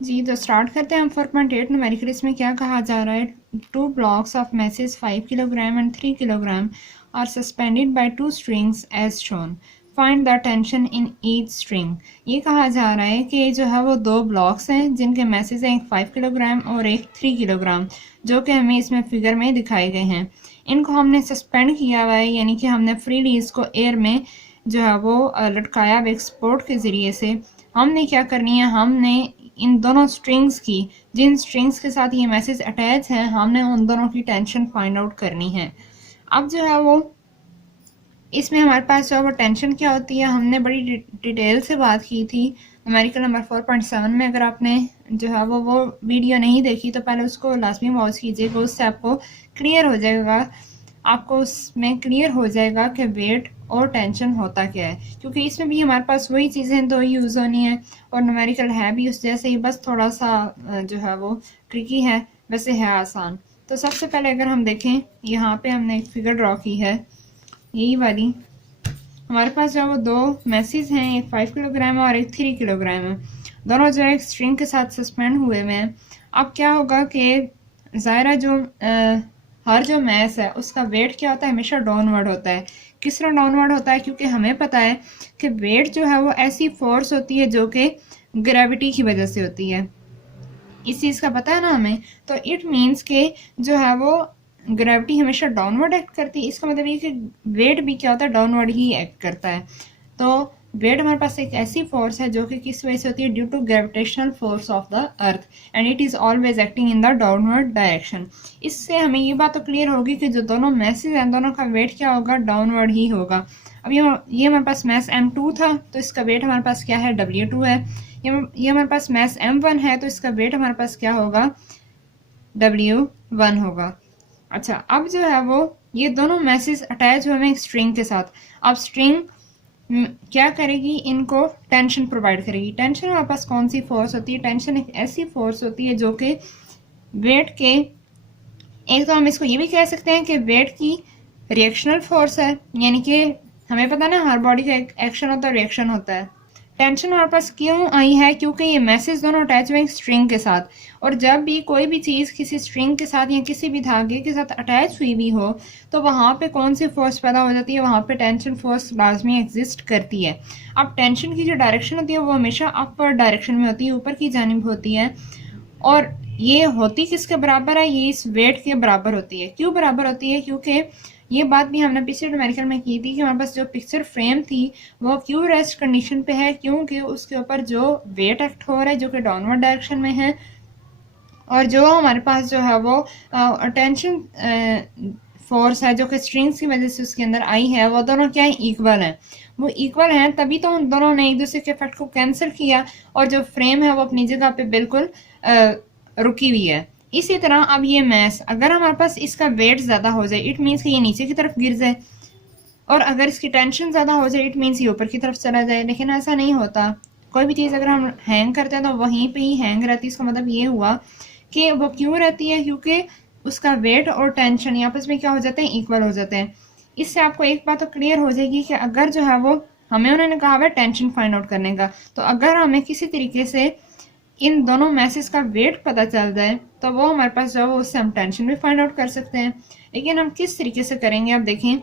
जी, तो स्टार्ट करते हैं हम 4.8 न्यूमेरिकल। इसमें क्या कहा जा रहा है, 2 blocks of masses 5 kilogram and 3 kilogram are suspended by 2 strings as shown. Find the tension in each string. ये कहा जा रहा है कि जो है वो 2 ब्लॉक्स हैं जिनके मैसेज हैं, एक 5 किलोग्राम और एक 3 किलोग्राम, जो कि हमें इसमें फिगर में दिखाए गए हैं। इनको हमने सस्पेंड किया हुआ है, यानी कि हमने फ्रीली इसको एयर में जो है वो लटकाया हुआ एक स्पोर्ट के ज़रिए से। हमने क्या करनी है, हमने इन दोनों स्ट्रिंग्स की, जिन स्ट्रिंग्स के साथ ये मैसेज अटैच है, हमने उन दोनों की टेंशन फाइंड आउट करनी है। अब जो है वो इसमें हमारे पास जो है वो टेंशन क्या होती है, हमने बड़ी डिटेल से बात की थी न्यूमेरिकल नंबर 4.7 में। अगर आपने जो है वो वीडियो नहीं देखी तो पहले उसको लाजमी वॉच कीजिएगा, उससे आपको क्लियर हो जाएगा, आपको उसमें क्लियर हो जाएगा कि वेट और टेंशन होता क्या है। क्योंकि इसमें भी हमारे पास वही चीज़ें दो यूज़ होनी है और न्यूमेरिकल है भी उस जैसे ही, बस थोड़ा सा जो है वो ट्रिकी है, वैसे है आसान। तो सबसे पहले अगर हम देखें, यहाँ पे हमने एक फिगर ड्रॉ की है, यही वाली। हमारे पास जो है वो 2 मैसेज हैं, एक 5 किलोग्राम और एक 3 किलोग्राम है। दोनों जो है एक स्ट्रिंग के साथ सस्पेंड हुए हुए हैं। अब क्या होगा कि ज़ाहिर जो हर जो मैस है उसका वेट क्या होता है, हमेशा डाउनवर्ड होता है। किस तरह डाउनवर्ड होता है, क्योंकि हमें पता है कि वेट जो है वो ऐसी फोर्स होती है जो कि ग्रेविटी की वजह से होती है। इस चीज़ का पता है ना हमें, तो इट मीन्स के जो है वो ग्रेविटी हमेशा डाउनवर्ड एक्ट करती है। इसका मतलब ये कि वेट भी क्या होता है, डाउनवर्ड ही एक्ट करता है। तो वेट हमारे पास एक ऐसी फोर्स है जो कि किस वजह से होती है, due to gravitational force of the earth, and it is always acting in the downward direction. इससे हमें ये बात तो क्लियर होगी कि जो दोनों मैसेज हैं, दोनों का वेट क्या होगा, डाउनवर्ड ही होगा। अब ये हमारे पास मैस M2 था, तो इसका वेट हमारे पास क्या है, W2 है। ये हमारे पास मैस M1 है, तो इसका वेट हमारे पास क्या होगा, W1 होगा। अच्छा, अब जो है वो ये दोनों मैसेज अटैच हुए हैं एक स्ट्रिंग के साथ। अब स्ट्रिंग क्या करेगी, इनको टेंशन प्रोवाइड करेगी। टेंशन हमारे पास कौन सी फोर्स होती है, टेंशन एक ऐसी फोर्स होती है जो कि वेट के, एक तो हम इसको ये भी कह सकते हैं कि वेट की रिएक्शनल फोर्स है, यानी कि हमें पता है ना हर बॉडी का एक एक्शन होता है, रिएक्शन होता है। टेंशन हमारे पास क्यों आई है, क्योंकि ये मैसेज दोनों अटैच हुए स्ट्रिंग के साथ, और जब भी कोई भी चीज़ किसी स्ट्रिंग के साथ या किसी भी धागे के साथ अटैच हुई भी हो, तो वहाँ पे कौन सी फोर्स पैदा हो जाती है, वहाँ पे टेंशन फोर्स लाजमी एग्जिस्ट करती है। अब टेंशन की जो डायरेक्शन होती है वो हमेशा अपवर्ड डायरेक्शन में होती है, ऊपर की जानिब होती है। और ये होती किसके बराबर है, ये इस वेट के बराबर होती है। क्यों बराबर होती है, क्योंकि ये बात भी हमने पिछले न्यूमेरिकल में की थी कि हमारे पास जो पिक्चर फ्रेम थी वो क्यों रेस्ट कंडीशन पे है, क्योंकि उसके ऊपर जो वेट एक्ट हो रहा है जो कि डाउनवर्ड डायरेक्शन में है, और जो हमारे पास जो है वो टेंशन फोर्स है जो कि स्ट्रिंग्स की वजह से उसके अंदर आई है, वो दोनों क्या है, इक्वल हैं। वो इक्वल हैं तभी तो उन दोनों ने एक दूसरे के इफेक्ट को कैंसिल किया और जो फ्रेम है वो अपनी जगह पे बिल्कुल रुकी हुई है। इसी तरह अब ये मैस, अगर हमारे पास इसका वेट ज़्यादा हो जाए, इट मीन्स कि ये नीचे की तरफ गिर जाए, और अगर इसकी टेंशन ज़्यादा हो जाए, इट मीन्स ये ऊपर की तरफ चला जाए। लेकिन ऐसा नहीं होता। कोई भी चीज़ अगर हम हैंग करते हैं तो वहीं पे ही हैंग रहती है। इसका मतलब ये हुआ कि वो क्यों रहती है, क्योंकि उसका वेट और टेंशन आपस में क्या हो जाते हैं, इक्वल हो जाते हैं। इससे आपको एक बात तो क्लियर हो जाएगी कि अगर जो है वो हमें उन्होंने कहा है टेंशन फाइंड आउट करने का, तो अगर हमें किसी तरीके से इन दोनों मैसेज का वेट पता चल जाए तो वो हमारे पास जो है वो उससे हम टेंशन भी फाइंड आउट कर सकते हैं। लेकिन हम किस तरीके से करेंगे, आप देखें,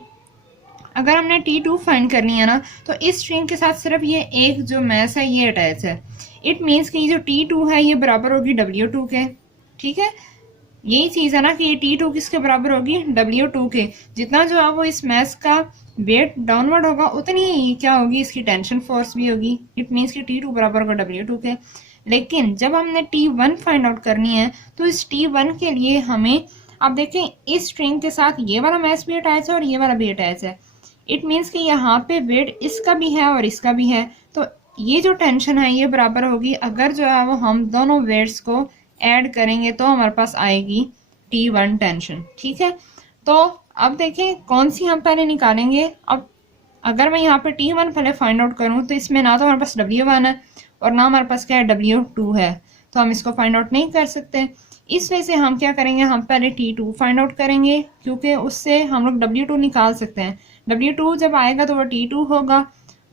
अगर हमने T2 फाइंड करनी है ना, तो इस स्ट्रिंग के साथ सिर्फ ये एक जो मैस है ये अटैच है। इट मीन्स कि ये जो T2 है ये बराबर होगी W2 के। ठीक है, यही चीज़ है ना कि ये T2 किसके बराबर होगी, W2 के। जितना जो है वो इस मैस का वेट डाउनवर्ड होगा उतनी ही क्या होगी, इसकी टेंशन फोर्स भी होगी। इट मीन्स कि T2 बराबर होगा W2 के। लेकिन जब हमने T1 फाइंड आउट करनी है तो इस T1 के लिए हमें, आप देखें, इस स्ट्रिंग के साथ ये वाला मैस भी अटैच है और ये वाला भी अटैच है। इट मीन्स कि यहाँ पे वेट इसका भी है और इसका भी है, तो ये जो टेंशन है ये बराबर होगी। अगर जो है वो हम दोनों वेट्स को ऐड करेंगे तो हमारे पास आएगी T1 टेंशन। ठीक है, तो अब देखें कौन सी हम पहले निकालेंगे। अब अगर मैं यहाँ पे T1 पहले फाइंड आउट करूँ तो इसमें ना तो हमारे पास W1 है और ना हमारे पास क्या है, W2 है, तो हम इसको फाइंड आउट नहीं कर सकते। इस वजह से हम क्या करेंगे, हम पहले T2 फाइंड आउट करेंगे, क्योंकि उससे हम लोग W2 निकाल सकते हैं। W2 जब आएगा तो वो T2 होगा,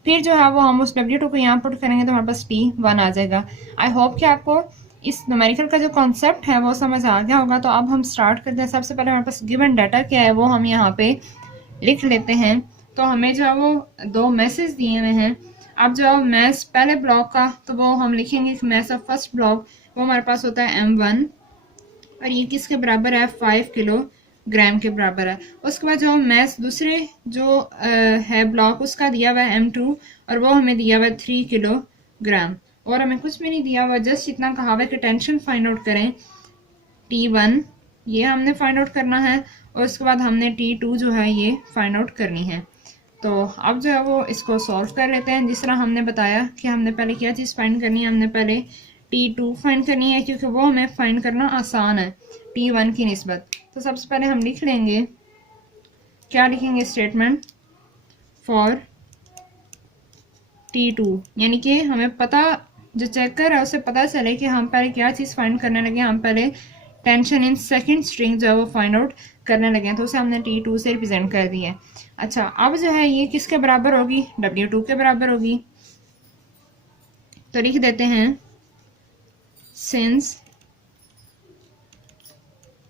फिर जो है वो हम उस W2 को यहाँ पुट करेंगे तो हमारे पास T1 आ जाएगा। आई होप कि आपको इस न्यूमेरिकल का जो कॉन्सेप्ट है वो समझ आ गया होगा। तो अब हम स्टार्ट करते हैं। सबसे पहले हमारे पास गिवन डाटा क्या है वो हम यहाँ पे लिख लेते हैं। तो हमें जो है वो 2 मैसेज दिए हुए हैं। अब जो है मैथ्स पहले ब्लॉक का तो वो हम लिखेंगे मैथ्स ऑफ फर्स्ट ब्लॉक, वो हमारे पास होता है M1 और ये किसके बराबर है 5 किलोग्राम के बराबर है। उसके बाद जो मैथ्स दूसरे जो है ब्लॉक उसका दिया हुआ है M2 और वो हमें दिया हुआ है 3 किलोग्राम और हमें कुछ भी नहीं दिया हुआ, जस्ट इतना कहा हुआ है कि टेंशन फाइंड आउट करें T1, ये हमने फाइंड आउट करना है और उसके बाद हमने T2 जो है ये फाइंड आउट करनी है। तो अब जो है वो इसको सॉल्व कर लेते हैं। जिस तरह हमने बताया कि हमने पहले क्या चीज़ फाइंड करनी है, हमने पहले T2 फाइंड करनी है क्योंकि वो हमें फाइंड करना आसान है T1 की निस्बत। तो सबसे पहले हम लिख लेंगे, क्या लिखेंगे, स्टेटमेंट फॉर T2, यानी कि हमें पता, जो चेकर है उसे पता चले कि हम पहले क्या चीज़ फाइंड करने लगे। हम पहले टेंशन इन सेकंड स्ट्रिंग जो है वो फाइंड आउट करने लगे हैं, तो उसे हमने T2 से रिप्रेजेंट कर दिया है। अच्छा, अब जो है ये किसके बराबर होगी, W2 के बराबर होगी। तो लिख देते हैं since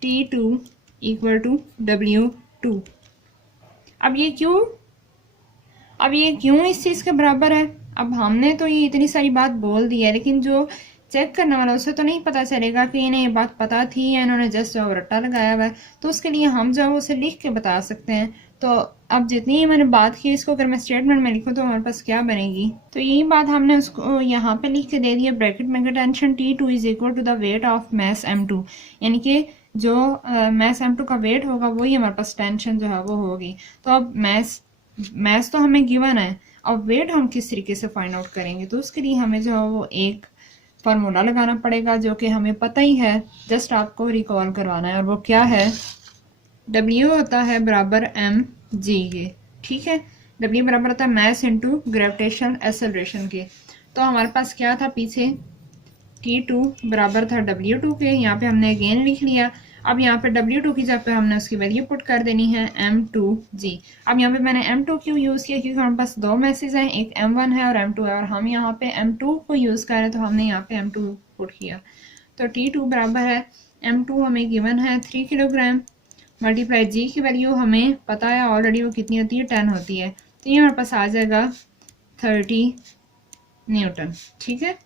T2 equal to W2। अब ये क्यों इस चीज़ के बराबर है। अब हमने तो ये इतनी सारी बात बोल दी है, लेकिन जो चेक करने वाला उसे तो नहीं पता चलेगा कि इन्हें ये बात पता थी या इन्होंने जस्ट जो रट्टा लगाया हुआ है। तो उसके लिए हम जो है उसे लिख के बता सकते हैं। तो अब जितनी मैंने बात की इसको अगर मैं स्टेटमेंट में लिखूँ तो हमारे पास क्या बनेगी। तो यही बात हमने उसको यहाँ पे लिख के दे दी है ब्रैकेट में, tension T2 is equal to the weight of mass M2, यानी कि जो मैस M2 का वेट होगा वही हमारे पास टेंशन जो है वो होगी। तो अब मैथ्स तो हमें गिवन है, अब वेट हम किस तरीके से फाइंड आउट करेंगे। तो उसके लिए हमें जो है वो एक फार्मूला लगाना पड़ेगा जो कि हमें पता ही है, जस्ट आपको रिकॉल करवाना है, और वो क्या है, W होता है बराबर mg के, ठीक है। W बराबर होता है मैस इंटू ग्रेविटेशनल एक्सेलरेशन के। तो हमारे पास क्या था पीछे, T2 बराबर था W2 के, यहाँ पे हमने अगेन लिख लिया। अब यहाँ पे W2 की जगह पे हमने उसकी वैल्यू पुट कर देनी है M2g। अब यहाँ पे मैंने M2 क्यों यूज़ किया, क्योंकि हमारे पास 2 मैसेज हैं, एक M1 है और M2 है, और हम यहाँ पे M2 को यूज़ कर रहे हैं तो हमने यहाँ पे M2 पुट किया। तो T2 बराबर है M2 हमें गिवन है 3 किलोग्राम मल्टीप्लाई जी की वैल्यू हमें पता है ऑलरेडी, वो कितनी होती है 10 होती है। तो ये हमारे पास आ जाएगा 30 न्यूटन, ठीक है।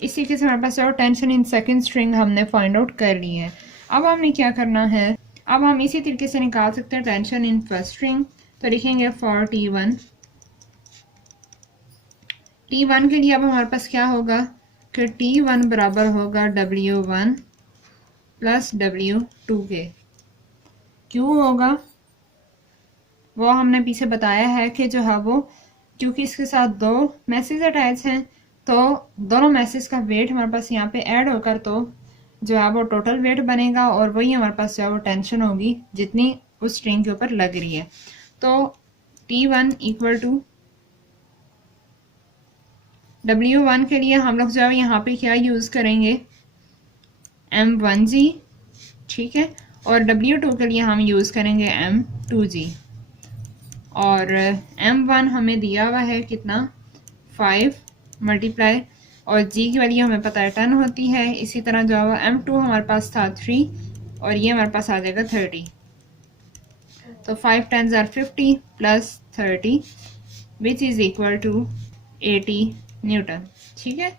इस तरीके से हमारे पास और टेंशन इन सेकंड स्ट्रिंग हमने फाइंड आउट कर ली है। अब हमने क्या करना है, अब हम इसी तरीके से निकाल सकते हैं टेंशन इन फर्स्ट स्ट्रिंग। तो लिखेंगे फॉर T1 के लिए अब हमारे पास क्या होगा कि T1 बराबर होगा W1 प्लस W2 के। क्यों होगा वो हमने पीछे बताया है कि जो है वो क्योंकि इसके साथ 2 मैसेज अटैच हैं, तो दोनों मैसेज का वेट हमारे पास यहाँ पे ऐड होकर तो जो है वो टोटल वेट बनेगा, और वही हमारे पास जो है वो टेंशन होगी जितनी उस स्ट्रिंग के ऊपर लग रही है। तो T1 इक्वल टू W1 के लिए हम लोग जो है यहाँ पे क्या यूज़ करेंगे, M1g, ठीक है, और W2 के लिए हम यूज़ करेंगे M2g, और M1 हमें दिया हुआ है कितना 5 मल्टीप्लाई, और g की वैल्यू हमें पता है 10 होती है। इसी तरह जो है M2 हमारे पास था 3 और ये हमारे पास आ जाएगा 30। तो 5 10s are 50 plus 30 which is equal to 80 newton, ठीक है।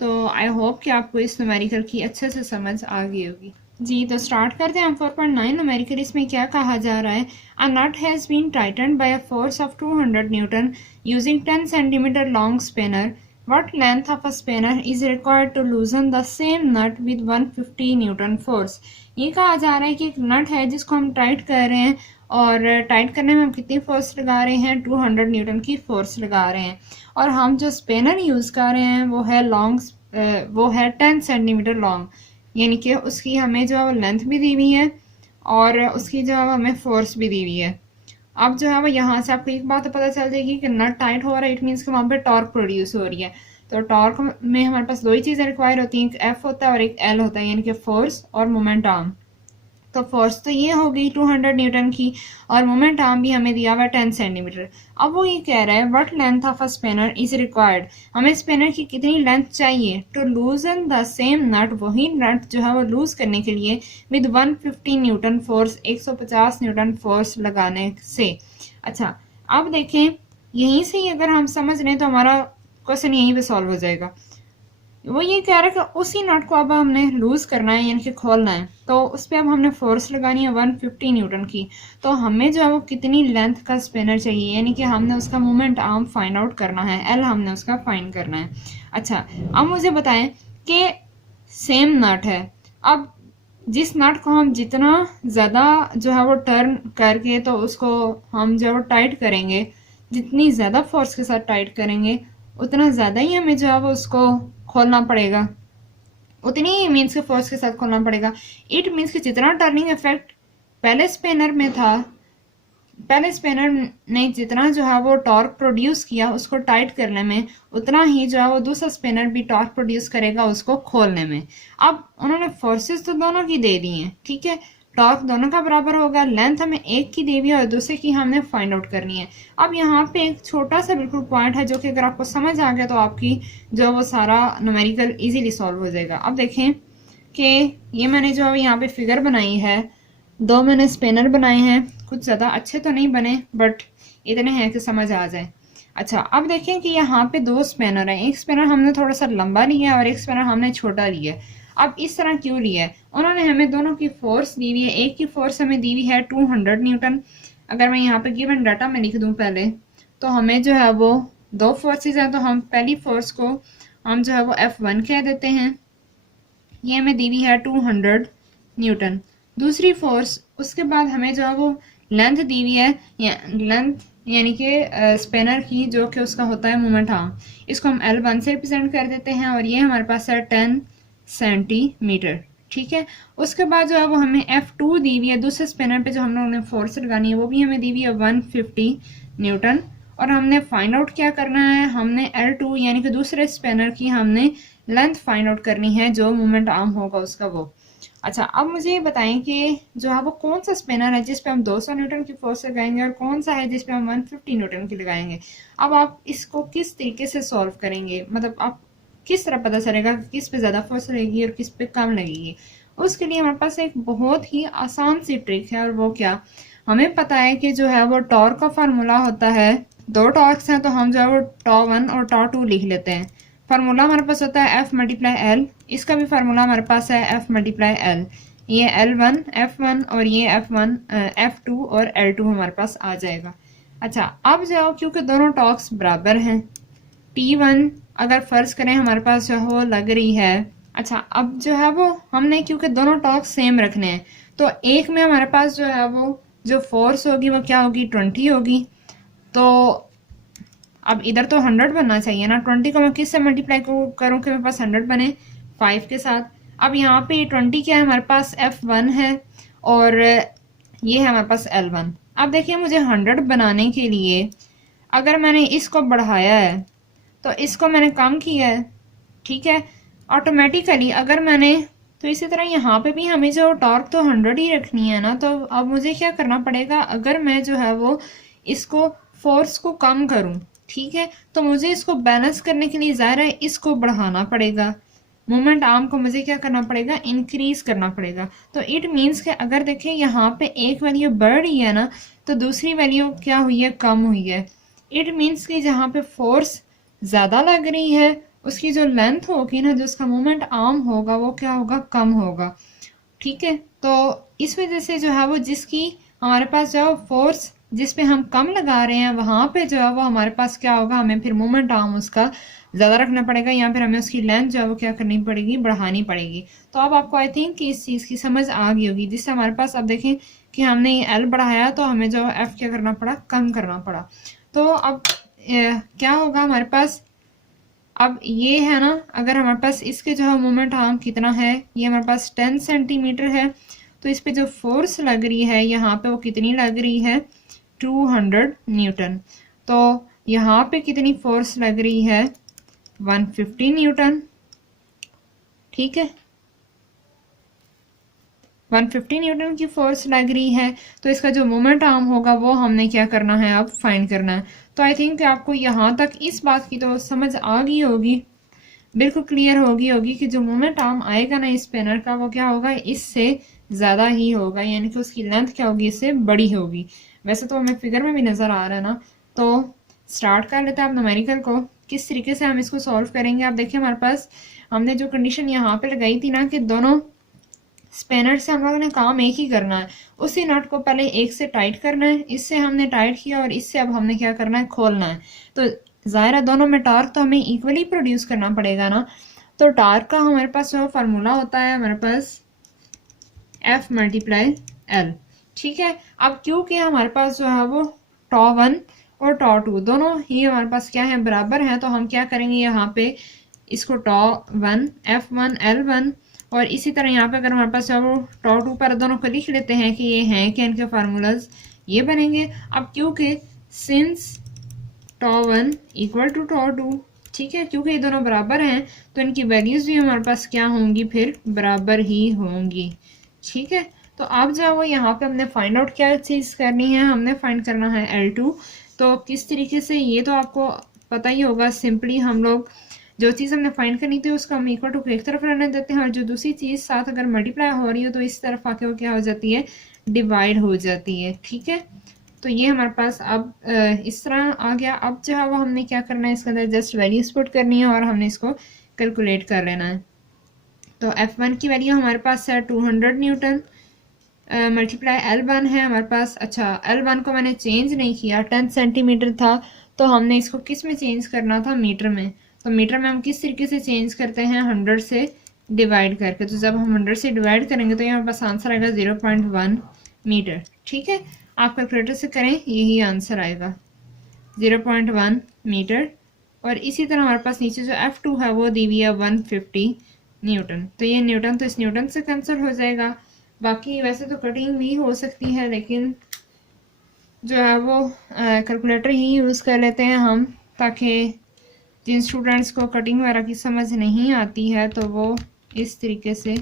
तो आई होप कि आपको इस न्यूमेरिकल की अच्छे से समझ आ गई होगी। जी, तो स्टार्ट करते हैं हम 4.9 न्यूमेरिकल। इसमें क्या कहा जा रहा है, a nut has been tightened by a force of 200 newton using 10 centimetre long spanner. What length of a spanner is required to loosen the same nut with 150 Newton force. ये कहा जा रहा है कि एक नट है जिसको हम टाइट कर रहे हैं, और टाइट करने में हम कितनी फोर्स लगा रहे हैं, 200 न्यूटन की फोर्स लगा रहे हैं, और हम जो स्पेनर यूज़ कर रहे हैं वो है 10 सेंटीमीटर लॉन्ग, यानी कि उसकी हमें जो है वो लेंथ भी दी हुई है और उसकी जो है वो हमें फोर्स भी दी हुई है। अब जो है वो यहाँ से आपको एक बात तो पता चल जाएगी कि नट टाइट हो रहा है, इट मीन्स कि वहाँ पे टॉर्क प्रोड्यूस हो रही है। तो टॉर्क में हमारे पास 2 ही चीज़ें रिक्वायर होती हैं, एक F होता है और एक L होता है, यानी कि फोर्स और मोमेंट आर्म। तो फोर्स तो ये होगी 200 न्यूटन की, और मोमेंट आर्म भी हमें दिया हुआ 10 सेंटीमीटर। अब वो ये कह रहा है what length of a spinner is required, हमें स्पिनर की कितनी लेंथ चाहिए टू लूजन द सेम नट, वही नट जो है वो लूज करने के लिए, with 150 Newton force, 150 Newton force लगाने से। अच्छा अब देखें, यहीं से ही अगर हम समझ लें तो हमारा क्वेश्चन यहीं पे सॉल्व हो जाएगा। वो ये कह रहा है कि उसी नट को अब हमने लूज करना है, यानी कि खोलना है, तो उस पर अब हमने फोर्स लगानी है 150 न्यूटन की। तो हमें जो है वो कितनी लेंथ का स्पिनर चाहिए, यानी कि हमने उसका मोमेंट आर्म फाइंड आउट करना है, एल हमने उसका फाइंड करना है। अच्छा अब मुझे बताएं कि सेम नट है, अब जिस नट को हम जितना ज़्यादा जो है वो टर्न करके तो उसको हम जो है वो टाइट करेंगे, जितनी ज़्यादा फोर्स के साथ टाइट करेंगे उतना ज़्यादा ही हमें जो है वो उसको खोलना पड़ेगा, उतनी ही मीन्स के फोर्स के साथ खोलना पड़ेगा। इट मीन्स कि जितना टर्निंग इफेक्ट पहले स्पिनर में था, पहले स्पिनर ने जितना जो है वो टॉर्क प्रोड्यूस किया उसको टाइट करने में, उतना ही जो है वो दूसरा स्पिनर भी टॉर्क प्रोड्यूस करेगा उसको खोलने में। अब उन्होंने फोर्सेस तो दोनों की दे दी हैं, ठीक है, टॉर्क दोनों का बराबर होगा, लेंथ हमें एक की दी हुई है और दूसरे की हमने फाइंड आउट करनी है। अब यहाँ पे एक छोटा सा बिल्कुल पॉइंट है जो कि अगर आपको समझ आ गया तो आपकी जो वो सारा न्यूमेरिकल इजीली सॉल्व हो जाएगा। अब देखें कि ये मैंने जो यहाँ पे फिगर बनाई है, दो मैंने स्पिनर बनाए हैं, कुछ ज़्यादा अच्छे तो नहीं बने बट इतने हैं कि समझ आ जाए। अच्छा अब देखें कि यहाँ पे दो स्पिनर हैं, एक स्पिनर हमने थोड़ा सा लंबा लिया है और एक स्पिनर हमने छोटा लिया है। अब इस तरह क्यों लिया है, उन्होंने हमें दोनों की फोर्स दी हुई है, एक की फोर्स हमें दी हुई है 200 न्यूटन। अगर मैं यहाँ पे गिवन डाटा में लिख दूँ पहले, तो हमें जो है वो दो फोर्सेज हैं, तो हम पहली फोर्स को हम जो है वो F1 कह देते हैं, ये हमें दी हुई है 200 न्यूटन। दूसरी फोर्स उसके बाद हमें जो है वो लेंथ दी हुई है, लेंथ यानी कि स्पिनर की जो कि उसका होता है मोमेंट आर्म, इसको हम L1 से रिप्रेजेंट कर देते हैं और ये हमारे पास है 10 सेंटीमीटर, ठीक है। उसके बाद जो है वो हमें F2 दी हुई है, दूसरे स्पिनर पे जो हम लोगों ने फोर्स लगानी है वो भी हमें दी हुई है 150 न्यूटन। और हमने फाइंड आउट क्या करना है, हमने L2 यानी कि दूसरे स्पिनर की हमने लेंथ फाइंड आउट करनी है, जो मोमेंट आर्म होगा उसका वो। अच्छा अब मुझे ये बताएं कि जो है वो कौन सा स्पिनर है जिस पे हम 200 न्यूटन की फोर्स लगाएंगे और कौन सा है जिस पे हम 150 न्यूटन की लगाएंगे। अब आप इसको किस तरीके से सॉल्व करेंगे, मतलब आप किस तरह पता चलेगा कि किस पे ज़्यादा फोर्स लगेगी और किस पे कम लगेगी। उसके लिए हमारे पास एक बहुत ही आसान सी ट्रिक है, और वो क्या, हमें पता है कि जो है वो टॉर्क का फार्मूला होता है, दो टॉर्क्स हैं तो हम जो है वो टॉ1 और टॉ2 लिख लेते हैं। फार्मूला हमारे पास होता है F मल्टीप्लाई एल, इसका भी फार्मूला हमारे पास है F मल्टीप्लाई एल, ये L1 F1 और ये F1 F2 और L2 हमारे पास आ जाएगा। अच्छा अब जो क्योंकि दोनों टॉर्क्स बराबर हैं, T1 अगर फर्ज करें हमारे पास जो है वो लग रही है। अच्छा अब जो है वो हमने क्योंकि दोनों टॉर्क सेम रखने हैं, तो एक में हमारे पास जो है वो जो फोर्स होगी वो क्या होगी 20 होगी। तो अब इधर तो 100 बनना चाहिए ना, 20 को मैं किससे मल्टीप्लाई करूँ कि मेरे पास 100 बने, 5 के साथ। अब यहाँ पे 20 क्या है हमारे पास F1 है और ये है हमारे पास L1। अब देखिए मुझे 100 बनाने के लिए अगर मैंने इसको बढ़ाया है तो इसको मैंने कम किया है, ठीक है, ऑटोमेटिकली अगर मैंने, तो इसी तरह यहाँ पे भी हमें जो टॉर्क तो 100 ही रखनी है ना, तो अब मुझे क्या करना पड़ेगा, अगर मैं जो है वो इसको फोर्स को कम करूँ, ठीक है, तो मुझे इसको बैलेंस करने के लिए ज़ाहिर है इसको बढ़ाना पड़ेगा, मोमेंट आर्म को मुझे क्या करना पड़ेगा, इंक्रीज करना पड़ेगा। तो इट मीन्स कि अगर देखें यहाँ पे एक वैल्यू बढ़ रही है ना, तो दूसरी वैल्यू क्या हुई है, कम हुई है। इट मीन्स कि जहाँ पे फोर्स ज़्यादा लग रही है उसकी जो लेंथ होगी ना, जो उसका मोमेंट आर्म होगा वो क्या होगा, कम होगा, ठीक है। तो इस वजह से जो है वो जिसकी हमारे पास जो फोर्स जिस पे हम कम लगा रहे हैं वहाँ पे जो है वो हमारे पास क्या होगा, हमें फिर मोमेंट आर्म उसका ज़्यादा रखना पड़ेगा, या फिर हमें उसकी लेंथ जो है वो क्या करनी पड़ेगी, बढ़ानी पड़ेगी। तो अब आपको आई थिंक कि इस चीज़ की समझ आ गई होगी, जिससे हमारे पास अब देखें कि हमने ये एल बढ़ाया तो हमें जो एफ क्या करना पड़ा, कम करना पड़ा। तो अब क्या होगा हमारे पास, अब ये है ना, अगर हमारे पास इसके जो है मोमेंट आर्म कितना है, ये हमारे पास 10 सेंटीमीटर है, तो इस पे जो फोर्स लग रही है यहाँ पे वो कितनी लग रही है, 200 न्यूटन। तो यहाँ पे कितनी फोर्स लग रही है, 150 न्यूटन, ठीक है, 150 न्यूटन की फोर्स लग रही है, तो इसका जो मोमेंट आर्म होगा वो हमने क्या करना है, अब फाइंड करना है। तो आई थिंक आपको यहाँ तक इस बात की तो समझ आ गई होगी, बिल्कुल क्लियर होगी कि जो मोमेंट आर्म आएगा ना इस स्पिनर का, वो क्या होगा, इससे ज़्यादा ही होगा, यानी कि उसकी लेंथ क्या होगी, इससे बड़ी होगी। वैसे तो हमें फिगर में भी नज़र आ रहा है ना। तो स्टार्ट कर लेते हैं आप न्यूमेरिकल को, किस तरीके से हम इसको सॉल्व करेंगे। आप देखिए हमारे पास हमने जो कंडीशन यहाँ पे लगाई थी ना कि दोनों स्पेनर से हम लोगों ने काम एक ही करना है, उसी नट को पहले एक से टाइट करना है, इससे हमने टाइट किया और इससे अब हमने क्या करना है, खोलना है। तो ज़ाहिर है दोनों में टार्क तो हमें इक्वली प्रोड्यूस करना पड़ेगा ना। तो टार्क का हमारे पास जो फार्मूला होता है हमारे पास F × L, ठीक है। अब क्योंकि हमारे पास जो है वो τ1 और τ2 दोनों ही हमारे पास क्या है, बराबर हैं, तो हम क्या करेंगे यहाँ पे इसको τ1 F1 L1 और इसी तरह यहाँ पे अगर हमारे पास वो τ2 पर दोनों को लिख लेते हैं कि ये हैं कि इनके फार्मूलाज ये बनेंगे। अब क्योंकि सिंस τ1 = τ2, ठीक है, क्योंकि ये दोनों बराबर हैं तो इनकी वैल्यूज भी हमारे पास क्या होंगी, फिर बराबर ही होंगी, ठीक है। तो अब जो है वो यहाँ पे हमने फाइंड आउट क्या चीज़ करनी है, हमने फाइंड करना है L2। तो किस तरीके से, ये तो आपको पता ही होगा, सिंपली हम लोग जो चीज़ हमने फाइंड करनी थी उसको हम इक्वल टू को एक तरफ रहने देते हैं और जो दूसरी चीज़ साथ अगर मल्टीप्लाई हो रही हो तो इस तरफ आके वो क्या हो जाती है, डिवाइड हो जाती है, ठीक है। तो ये हमारे पास अब इस तरह आ गया। अब जो है वो हमने क्या करना है, इसके अंदर जस्ट वैल्यूज पुट करनी है और हमने इसको कैलकुलेट कर लेना है। तो F1 की वैल्यू हमारे पास है 200 न्यूटन मल्टीप्लाई L1 है हमारे पास। अच्छा, L1 को मैंने चेंज नहीं किया, 10 सेंटीमीटर था, तो हमने इसको किस में चेंज करना था, मीटर में। तो मीटर में हम किस तरीके से चेंज करते हैं, 100 से डिवाइड करके। तो जब हम 100 से डिवाइड करेंगे तो ये हमारे पास आंसर आएगा 0.1 मीटर, ठीक है। आप कैलकुलेटर से करें, यही आंसर आएगा 0.1 मीटर। और इसी तरह हमारे पास नीचे जो F2 है वो दी हुई है 150 न्यूटन। तो ये न्यूटन तो इस न्यूटन से कैंसिल हो जाएगा। बाकी वैसे तो कटिंग भी हो सकती है, लेकिन जो है वो कैलकुलेटर ही यूज़ कर लेते हैं हम, ताकि जिन स्टूडेंट्स को कटिंग वगैरह की समझ नहीं आती है तो वो इस तरीके से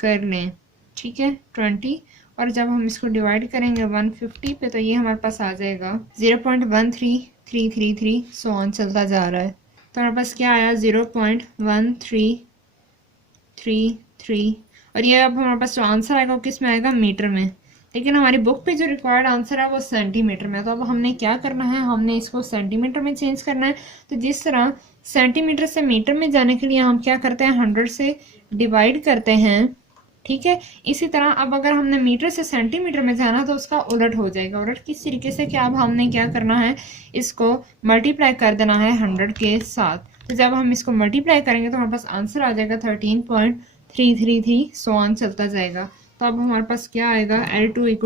कर लें, ठीक है। 20 और जब हम इसको डिवाइड करेंगे 150 पे तो ये हमारे पास आ जाएगा 0.13333 सो ऑन चलता जा रहा है। तो हमारे पास क्या आया, 0.1333 और ये अब हमारे पास जो आंसर आएगा वो किस में आएगा, मीटर में। लेकिन हमारी बुक पे जो रिक्वायर्ड आंसर है वो सेंटीमीटर में। तो अब हमने क्या करना है, हमने इसको सेंटीमीटर में चेंज करना है। तो जिस तरह सेंटीमीटर से मीटर में जाने के लिए हम क्या करते हैं, 100 से डिवाइड करते हैं, ठीक है। इसी तरह अब अगर हमने मीटर से सेंटीमीटर में जाना तो उसका उलट हो जाएगा। उलट किस तरीके से, कि अब हमने क्या करना है, इसको मल्टीप्लाई कर देना है 100 के साथ। तो जब हम इसको मल्टीप्लाई करेंगे तो हमारे पास आंसर आ जाएगा 13.333 सो ऑन चलता जाएगा। तो अब हमारे पास क्या आएगा, L2 =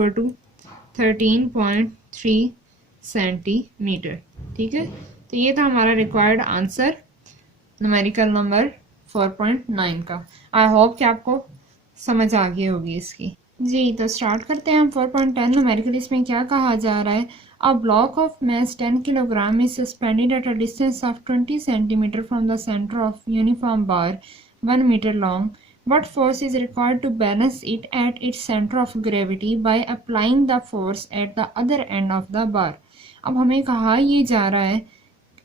13.3 सेंटीमीटर, ठीक है। तो ये था हमारा रिक्वायर्ड आंसर न्यूमेरिकल नंबर 4.9 का। आई होप कि आपको समझ आ गई होगी इसकी। जी, तो स्टार्ट करते हैं हम 4.10 न्यूमेरिकल। इसमें क्या कहा जा रहा है, a block of mass 10 kilogram is suspended at a distance of 20 centimetre from the centre of uniform bar 1 metre long. What force is required to balance it at its center of gravity by applying the force at the other end of the bar? अब हमें कहा ये जा रहा है,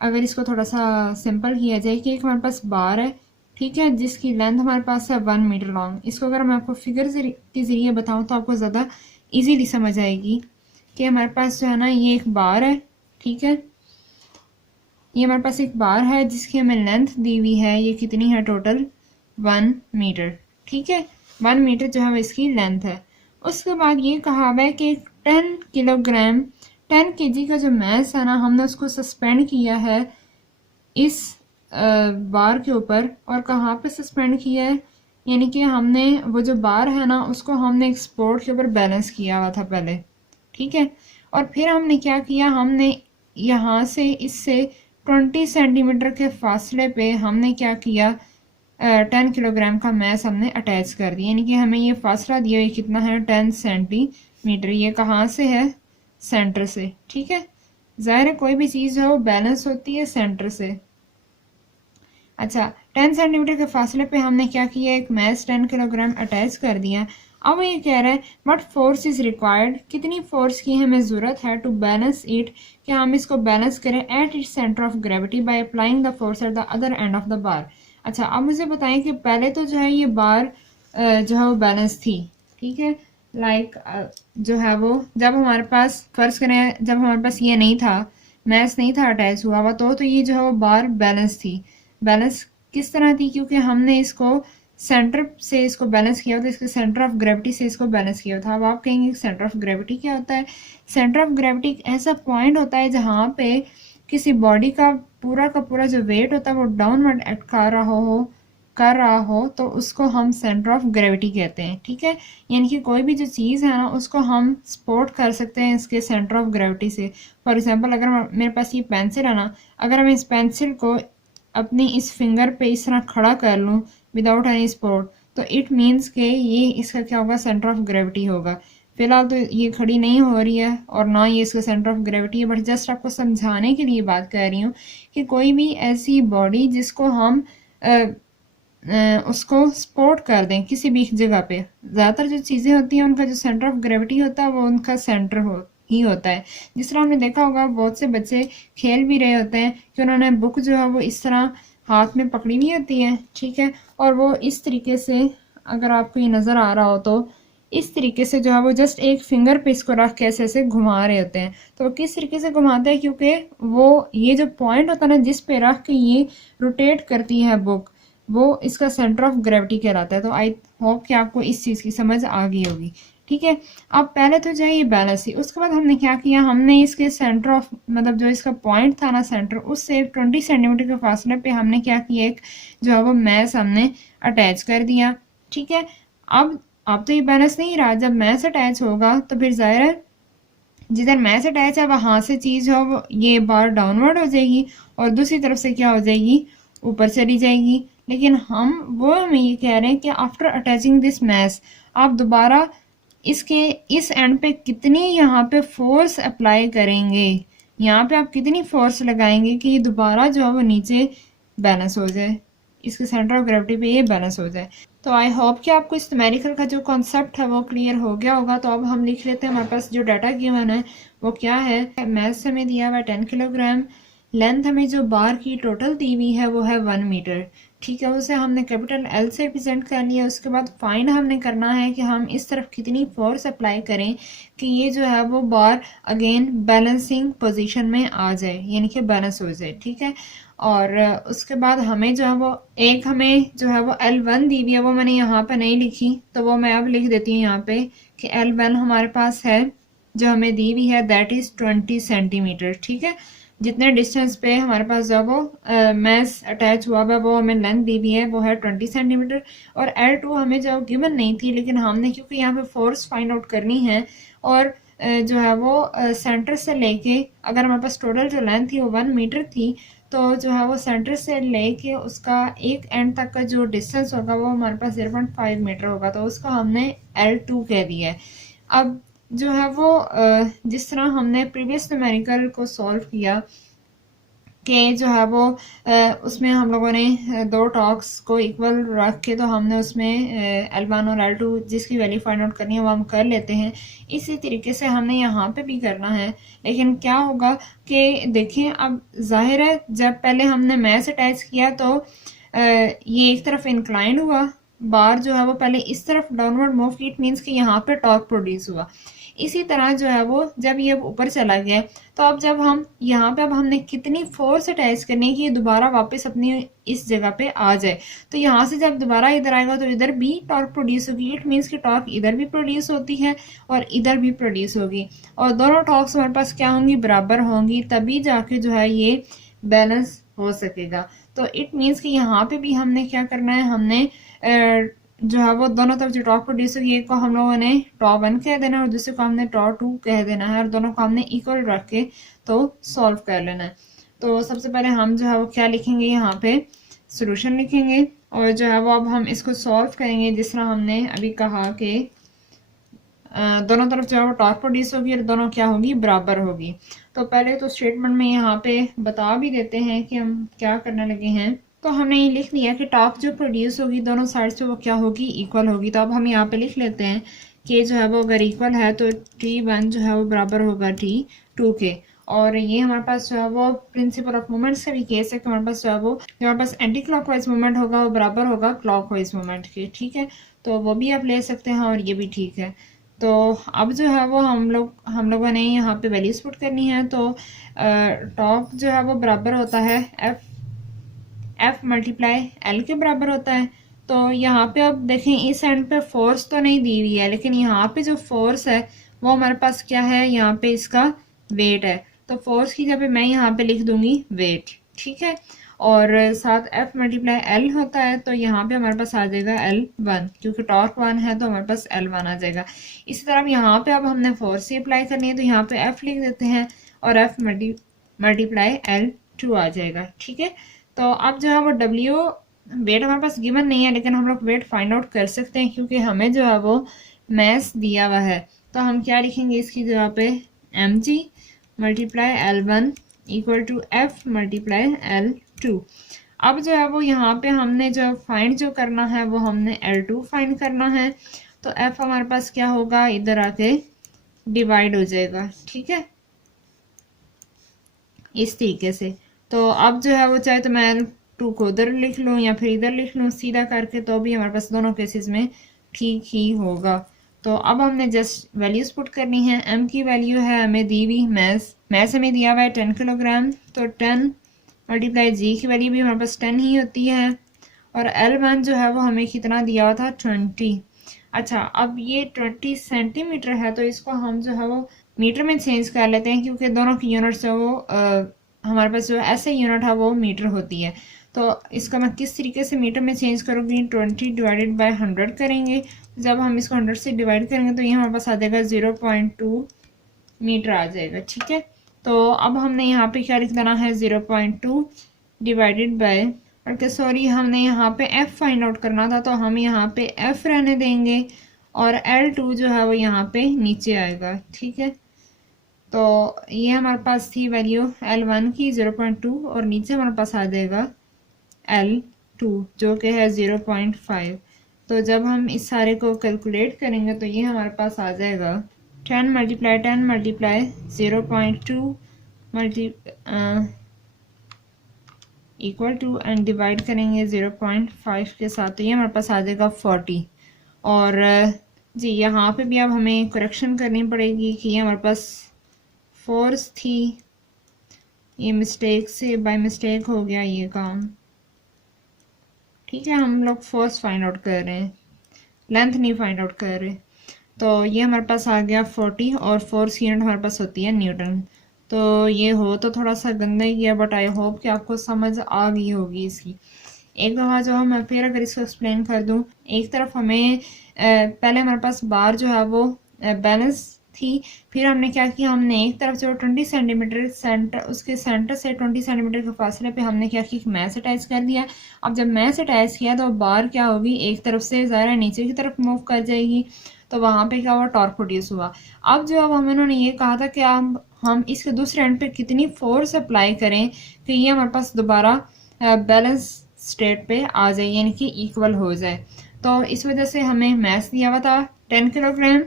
अगर इसको थोड़ा सा सिंपल किया जाए कि एक हमारे पास बार है, ठीक है, जिसकी लेंथ हमारे पास है 1 मीटर लॉन्ग। इसको अगर मैं आपको फिगर के ज़रिए बताऊँ तो आपको ज़्यादा इजीली समझ आएगी कि हमारे पास जो है ना ये एक बार है, ठीक है। ये हमारे पास एक बार है जिसकी हमें लेंथ दी हुई है, ये कितनी है टोटल, 1 मीटर, ठीक है। 1 मीटर जो है इसकी लेंथ है। उसके बाद ये कहा हुआ है कि 10 किलोग्राम 10 केजी का जो मैस है ना, हमने उसको सस्पेंड किया है इस बार के ऊपर। और कहाँ पे सस्पेंड किया है, यानी कि हमने वो जो बार है ना उसको हमने एक सपोर्ट के ऊपर बैलेंस किया हुआ था पहले, ठीक है। और फिर हमने क्या किया, हमने यहाँ से इससे 20 सेंटीमीटर के फासले पे हमने क्या किया, 10 किलोग्राम का मैस हमने अटैच कर दिया। यानी कि हमें ये फासला दिया ये कितना है, 10 सेंटीमीटर। ये कहाँ से है, सेंटर से, ठीक है। ज़ाहिर है कोई भी चीज़ जो बैलेंस होती है सेंटर से। अच्छा, 10 सेंटीमीटर के फासले पे हमने क्या किया, एक मैस 10 किलोग्राम अटैच कर दिया। अब ये कह रहा है बट फोर्स इज रिक्वायर्ड, कितनी फोर्स की हमें ज़रूरत है टू बैलेंस इट, कि हम इसको बैलेंस करें at its centre of gravity by applying the force at the other end of the bar. अच्छा, अब मुझे बताएं कि पहले तो जो है ये बार जो है वो बैलेंस थी, ठीक है, लाइक जो है वो जब हमारे पास फर्ज करें जब हमारे पास ये नहीं था, मैस नहीं था अटैच हुआ हुआ, तो ये जो है वो बार बैलेंस थी। बैलेंस किस तरह थी, क्योंकि हमने इसको सेंटर से इसको बैलेंस किया होता है, इसके सेंटर ऑफ ग्रेविटी से इसको बैलेंस किया था। अब आप कहेंगे सेंटर ऑफ ग्रेविटी क्या होता है? सेंटर ऑफ ग्रेविटी एक ऐसा पॉइंट होता है जहाँ पे किसी बॉडी का पूरा जो वेट होता है वो डाउनवर्ड एक्ट कर रहा हो तो उसको हम सेंटर ऑफ ग्रेविटी कहते हैं, ठीक है। यानी कि कोई भी जो चीज़ है ना उसको हम सपोर्ट कर सकते हैं इसके सेंटर ऑफ ग्रेविटी से। फॉर एग्जांपल अगर मेरे पास ये पेंसिल है ना, अगर मैं इस पेंसिल को अपनी इस फिंगर पे इस तरह खड़ा कर लूँ विदाउट एनी सपोर्ट, तो इट मीन्स के ये इसका क्या होगा, सेंटर ऑफ ग्रेविटी होगा। फिलहाल तो ये खड़ी नहीं हो रही है और ना ये इसका सेंटर ऑफ ग्रेविटी है, बट जस्ट आपको समझाने के लिए बात कर रही हूँ कि कोई भी ऐसी बॉडी जिसको हम उसको सपोर्ट कर दें किसी भी जगह पे, ज़्यादातर जो चीज़ें होती हैं उनका जो सेंटर ऑफ ग्रेविटी होता है वो उनका सेंटर ही होता है। जिस तरह हमने देखा होगा बहुत से बच्चे खेल भी रहे होते हैं कि उन्होंने बुक जो है वो इस तरह हाथ में पकड़ी हुई होती है, ठीक है, और वो इस तरीके से, अगर आपको ये नज़र आ रहा हो तो इस तरीके से जो है वो जस्ट एक फिंगर पे इसको रख के ऐसे ऐसे घुमा रहे होते हैं। तो किस तरीके से घुमाते हैं, क्योंकि वो ये जो पॉइंट होता है ना जिस पे रख के ये रोटेट करती है बुक, वो इसका सेंटर ऑफ ग्रेविटी कहलाता है। तो आई होप कि आपको इस चीज़ की समझ आ गई होगी, ठीक है। अब पहले तो जो है ये बैलेंस थी, उसके बाद हमने क्या किया, हमने इसके सेंटर ऑफ मतलब जो इसका पॉइंट था ना सेंटर, उससे 20 सेंटीमीटर के फासले पे हमने क्या किया, एक जो है वो मैस हमने अटैच कर दिया, ठीक है। अब तो ये बैलेंस नहीं रहा, जब मैस अटैच होगा तो फिर जाहिर है जिधर मैस अटैच है वहाँ से चीज़ हो वो ये बार डाउनवर्ड हो जाएगी और दूसरी तरफ से क्या हो जाएगी, ऊपर चली जाएगी। लेकिन हमें ये कह रहे हैं कि आफ्टर अटैचिंग दिस मैस आप दोबारा इसके इस एंड पे कितनी यहाँ पे फोर्स अप्लाई करेंगे, यहाँ पे आप कितनी फोर्स लगाएंगे कि ये दोबारा जो है वो नीचे बैलेंस हो जाए, इसके सेंटर ऑफ ग्रेविटी पे ये बैलेंस हो जाए। तो आई होप कि आपको इस न्यूमेरिकल का जो कॉन्सेप्ट है वो क्लियर हो गया होगा। तो अब हम लिख लेते हैं, हमारे पास जो डाटा गिवन है वो क्या है। मैथ्स हमें दिया हुआ है 10 किलोग्राम, लेंथ हमें जो बार की टोटल दी हुई है वो है 1 मीटर, ठीक है। उसे हमने कैपिटल एल से रिप्रेजेंट कर लिया। उसके बाद फाइंड हमने करना है कि हम इस तरफ कितनी फोर्स अप्लाई करें कि ये जो है वो बार अगेन बैलेंसिंग पोजीशन में आ जाए, यानी कि बैलेंस हो जाए, ठीक है। और उसके बाद हमें जो है वो हमें जो है वो L1 दी हुई है, वो मैंने यहाँ पे नहीं लिखी तो वो मैं अब लिख देती हूँ यहाँ पे कि L1 हमारे पास है जो हमें दी हुई है दैट इज़ 20 सेंटीमीटर, ठीक है। जितने डिस्टेंस पे हमारे पास जो वो मैस अटैच हुआ है वो हमें लेंथ दी हुई है वो है 20 सेंटीमीटर। और L2 हमें जो गिवन नहीं थी, लेकिन हमने क्योंकि यहाँ पे फोर्स फाइंड आउट करनी है और जो है वो सेंटर से लेके, अगर हमारे पास टोटल जो लेंथ थी वो 1 मीटर थी, तो जो है वो सेंटर से लेके उसका एक एंड तक का जो डिस्टेंस होगा वो हमारे पास 0.5 मीटर होगा, तो उसको हमने L2 कह दिया है। अब जो है वो जिस तरह हमने प्रीवियस न्यूमेरिकल को सॉल्व किया कि जो है वो उसमें हम लोगों ने दो टॉक्स को इक्वल रख के तो हमने उसमें L1 और L2 जिसकी वैल्यू फाइंड आउट करनी है वो हम कर लेते हैं। इसी तरीके से हमने यहाँ पे भी करना है। लेकिन क्या होगा कि देखें, अब जाहिर है जब पहले हमने मैस अटैच किया तो ये एक तरफ इंक्लाइन हुआ, बार जो है वो पहले इस तरफ डाउनवर्ड मूव की, इट मीन्स कि यहाँ पे टॉर्क प्रोड्यूस हुआ। इसी तरह जो है वो जब ये ऊपर चला गया तो अब जब हम यहाँ पे अब हमने कितनी फोर्स अटैच करनी है कि ये दोबारा वापस अपनी इस जगह पे आ जाए, तो यहाँ से जब दोबारा इधर आएगा तो इधर भी टॉर्क प्रोड्यूस होगी। इट मीन्स कि टॉर्क इधर भी प्रोड्यूस होती है और इधर भी प्रोड्यूस होगी और दोनों टॉर्क्स हमारे पास क्या होंगी, बराबर होंगी, तभी जाके जो है ये बैलेंस हो सकेगा। तो इट मीन्स कि यहाँ पे भी हमने क्या करना है, हमने जो है वो दोनों तरफ जो टॉप प्रोड्यूस होगी एक को हम लोगों ने टॉप 1 कह देना है और दूसरे को हमने टॉप 2 कह देना है और दोनों को हमने इक्वल रख के तो सॉल्व कर लेना है। तो सबसे पहले हम जो है वो क्या लिखेंगे, यहाँ पे सोल्यूशन लिखेंगे और जो है वो अब हम इसको सॉल्व करेंगे जिस तरह हमने अभी कहा कि दोनों तरफ जो है वो टॉप प्रोड्यूस होगी और दोनों क्या होगी, बराबर होगी। तो पहले तो स्टेटमेंट में यहाँ पे बता भी देते हैं कि हम क्या करने लगे हैं। तो हमने ये लिख लिया कि टॉर्क जो प्रोड्यूस होगी दोनों साइड से वो क्या होगी, इक्वल होगी। तो अब हम यहाँ पे लिख लेते हैं कि जो है वो अगर इक्वल है तो T1 जो है वो बराबर होगा T2 के। और ये हमारे पास जो है वो प्रिंसिपल ऑफ मोमेंट्स का भी केस है कि हमारे पास जो है वो हमारे पास एंटी क्लॉकवाइज मूवमेंट होगा वो बराबर होगा क्लॉकवाइज मूवमेंट के, ठीक है। तो वो भी आप ले सकते हैं और ये भी ठीक है। तो अब जो है वो हम लोगों ने यहाँ पे वैल्यूज पुट करनी है। तो टॉर्क जो है वो बराबर होता है एफ मल्टीप्लाई एल के बराबर होता है। तो यहाँ पे अब देखें इस एंड पे फोर्स तो नहीं दी हुई है, लेकिन यहाँ पे जो फोर्स है वो हमारे पास क्या है, यहाँ पे इसका वेट है। तो फोर्स की जगह मैं यहाँ पे लिख दूंगी वेट, ठीक है। और साथ एफ मल्टीप्लाई एल होता है, तो यहाँ पे हमारे पास आ जाएगा L1, क्योंकि टॉर्क 1 है तो हमारे पास L1 आ जाएगा। इसी तरह यहाँ पे अब हमने फोर्स ही अप्लाई करनी है, तो यहाँ पे F लिख देते हैं और F मल्टीप्लाई L2 आ जाएगा, ठीक है। तो अब जो है वो W वेट हमारे पास गिवन नहीं है, लेकिन हम लोग वेट फाइंड आउट कर सकते हैं क्योंकि हमें जो है वो मैस दिया हुआ है। तो हम क्या लिखेंगे इसकी जगह पे mg multiply L1 equal to F multiply L2। अब जो है वो यहाँ पे हमने जो फाइंड जो करना है वो हमने L2 फाइंड करना है। तो F हमारे पास क्या होगा, इधर आके डिवाइड हो जाएगा, ठीक है, इस तरीके से। तो अब जो है वो चाहे तो मैं L2 को उधर लिख लूँ या फिर इधर लिख लूँ सीधा करके, तो भी हमारे पास दोनों केसेस में ठीक ही होगा। तो अब हमने जस्ट वैल्यूज पुट करनी है। m की वैल्यू है हमें दी हुई मैस हमें दिया हुआ है 10 किलोग्राम, तो 10 मल्टीप्लाई g की वैल्यू भी हमारे पास 10 ही होती है। और L1 जो है वो हमें कितना दिया हुआ था 20। अच्छा, अब ये 20 सेंटीमीटर है, तो इसको हम जो है वो मीटर में चेंज कर लेते हैं क्योंकि दोनों की यूनिट जो वो हमारे पास जो ऐसे यूनिट है वो मीटर होती है। तो इसको मैं किस तरीके से मीटर में चेंज करूँगी, 20 डिवाइडेड बाय 100 करेंगे। जब हम इसको 100 से डिवाइड करेंगे तो ये हमारे पास आ जाएगा 0.2 मीटर आ जाएगा, ठीक है। तो अब हमने यहाँ पे क्या लिख देना है 0.2 डिवाइडेड बाय, ओके सॉरी, हमने यहाँ पे F फाइंड आउट करना था, तो हम यहाँ पे F रहने देंगे और L2 जो है वो यहाँ पे नीचे आएगा, ठीक है। तो ये हमारे पास थी वैल्यू L1 की 0.2 और नीचे हमारे पास आ जाएगा L2 जो कि है 0.5। तो जब हम इस सारे को कैलकुलेट करेंगे तो ये हमारे पास आ जाएगा 10 multiply 0.2 multi equal to and divide करेंगे 0.5 के साथ, तो ये हमारे पास आ जाएगा 40। और जी यहाँ पे भी अब हमें करेक्शन करनी पड़ेगी कि ये हमारे पास फोर्स थी, ये मिस्टेक से बाय मिस्टेक हो गया ये काम, ठीक है। हम लोग फोर्स फाइंड आउट कर रहे हैं, लेंथ नहीं फाइंड आउट कर रहे। तो ये हमारे पास आ गया 40 और फोर्स की यूनिट हमारे पास होती है न्यूटन। तो ये हो तो थोड़ा सा गंदा ही गया, बट आई होप कि आपको समझ आ गई होगी इसकी। एक दफ़ा जो है मैं फिर अगर इसको एक्सप्लेन कर दूं, एक तरफ हमें पहले हमारे पास बार जो है वो बैलेंस थी, फिर हमने क्या किया, हमने एक तरफ जो 20 सेंटीमीटर सेंटर, उसके सेंटर से 20 सेंटीमीटर के फासले पे हमने क्या किया, मैस अटैच कर दिया। अब जब मैस अटैच किया तो बार क्या होगी, एक तरफ से ज़ाहिर नीचे की तरफ मूव कर जाएगी, तो वहाँ पे क्या हुआ, टॉर्क प्रोड्यूस हुआ। अब जो अब हम इन्होंने ये कहा था कि हम इसके दूसरे एंड पे कितनी फोर्स अप्लाई करें कि ये हमारे पास दोबारा बैलेंस स्टेट पे आ जाए, यानी कि इक्वल हो जाए। तो इस वजह से हमें मैस दिया हुआ था 10 किलोग्राम,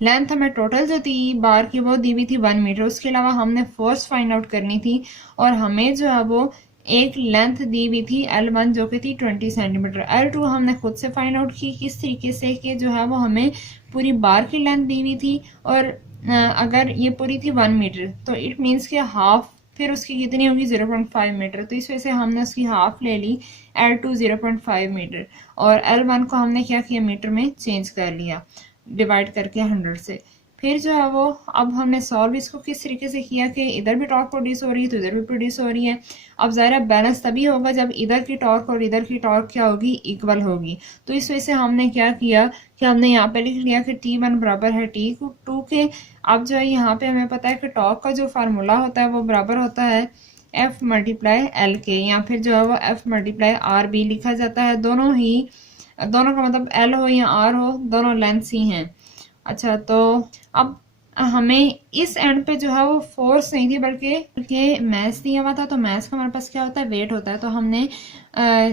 लेंथ हमें टोटल जो थी बार की वो दी हुई थी 1 मीटर, उसके अलावा हमने फोर्स फाइंड आउट करनी थी और हमें जो है वो एक लेंथ दी हुई थी L1 जो कि थी 20 सेंटीमीटर। L2 हमने खुद से फाइंड आउट की किस तरीके से कि जो है वो हमें पूरी बार की लेंथ दी हुई थी और अगर ये पूरी थी 1 मीटर तो इट मीन्स कि हाफ फिर उसकी कितनी होगी 0.5 मीटर, तो इस वजह से हमने उसकी हाफ ले ली L2 0.5 मीटर और L1 को हमने क्या किया मीटर में चेंज कर लिया डिवाइड करके 100 से। फिर जो है वो अब हमने सॉल्व इसको किस तरीके से किया कि इधर भी टॉर्क प्रोड्यूस हो रही है तो इधर भी प्रोड्यूस हो रही है। अब ज़ाहिर है बैलेंस तभी होगा जब इधर की टॉर्क और इधर की टॉर्क क्या होगी, इक्वल होगी। तो इस वजह से हमने क्या किया कि हमने यहाँ पे लिख लिया कि T1 बराबर है T2 के। अब जो है यहाँ पे हमें पता है कि टॉर्क का जो फार्मूला होता है वो बराबर होता है F मल्टीप्लाई L के, या फिर जो है वो F मल्टीप्लाई R भी लिखा जाता है। दोनों का मतलब L हो या R हो, दोनों लेंथ्स ही हैं। अच्छा, तो अब हमें इस एंड पे जो है वो फोर्स नहीं थी बल्कि मैथ्स दिया हुआ था। तो मैथ्स का हमारे पास क्या होता है, वेट होता है। तो हमने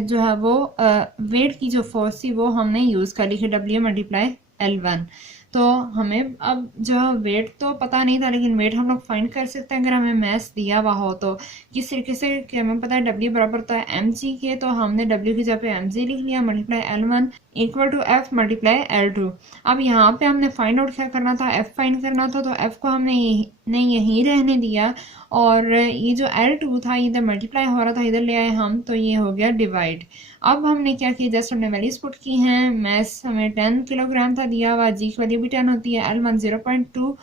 जो है वो वेट की जो फोर्स थी वो हमने यूज़ कर ली, W मल्टीप्लाई L1। तो हमें अब जो है वेट तो पता नहीं था, लेकिन वेट हम लोग फाइंड कर सकते हैं अगर हमें मैथ्स दिया हुआ हो। तो किस तरीके से कि हमें पता है W बराबर होता है mg के, तो हमने W की जगह पे mg लिख लिया, multiply L1 equal to F multiply L2। अब यहाँ पे हमने फाइंड आउट क्या करना था, F फाइंड करना था। तो F को हमने यहीं रहने दिया, और ये जो L2 था इधर मल्टीप्लाई हो रहा था, इधर ले आए हम, तो ये हो गया डिवाइड। अब हमने क्या किया, जस्ट हमने वैल्यूज पुट की हैं। मैस हमें 10 किलोग्राम था दिया हुआ, जी की वैल्यू भी 10 होती है, L1 0.2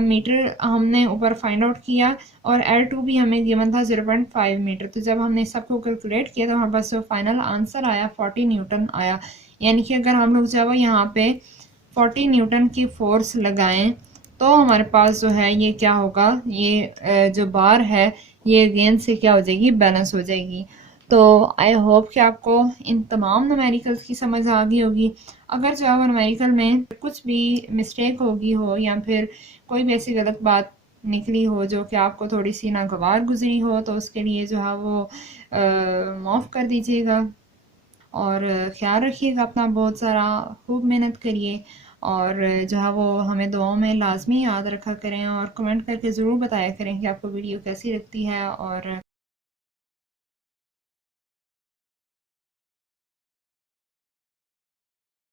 मीटर हमने ऊपर फाइंड आउट किया, और L2 भी हमें गिवन था 0.5 मीटर। तो जब हमने सबको कैलकुलेट किया तो हमारे पास जो फाइनल आंसर आया 40 न्यूटन आया। यानी कि अगर हम लोग जब यहाँ पे 40 न्यूटन की फोर्स लगाएं तो हमारे पास जो है ये क्या होगा, ये जो बार है ये गेंद से क्या हो जाएगी, बैलेंस हो जाएगी। तो आई होप कि आपको इन तमाम न्यूमेरिकल्स की समझ आ गई होगी। अगर जो है न्यूमेरिकल में कुछ भी मिस्टेक होगी हो, या फिर कोई भी ऐसी गलत बात निकली हो जो कि आपको थोड़ी सी नागवार गुजरी हो, तो उसके लिए जो है वो माफ़ कर दीजिएगा। और ख्याल रखिएगा अपना बहुत सारा, खूब मेहनत करिए, और जो है वो हमें दुआओं में लाजमी याद रखा करें, और कमेंट करके ज़रूर बताया करें कि आपको वीडियो कैसी लगती है। और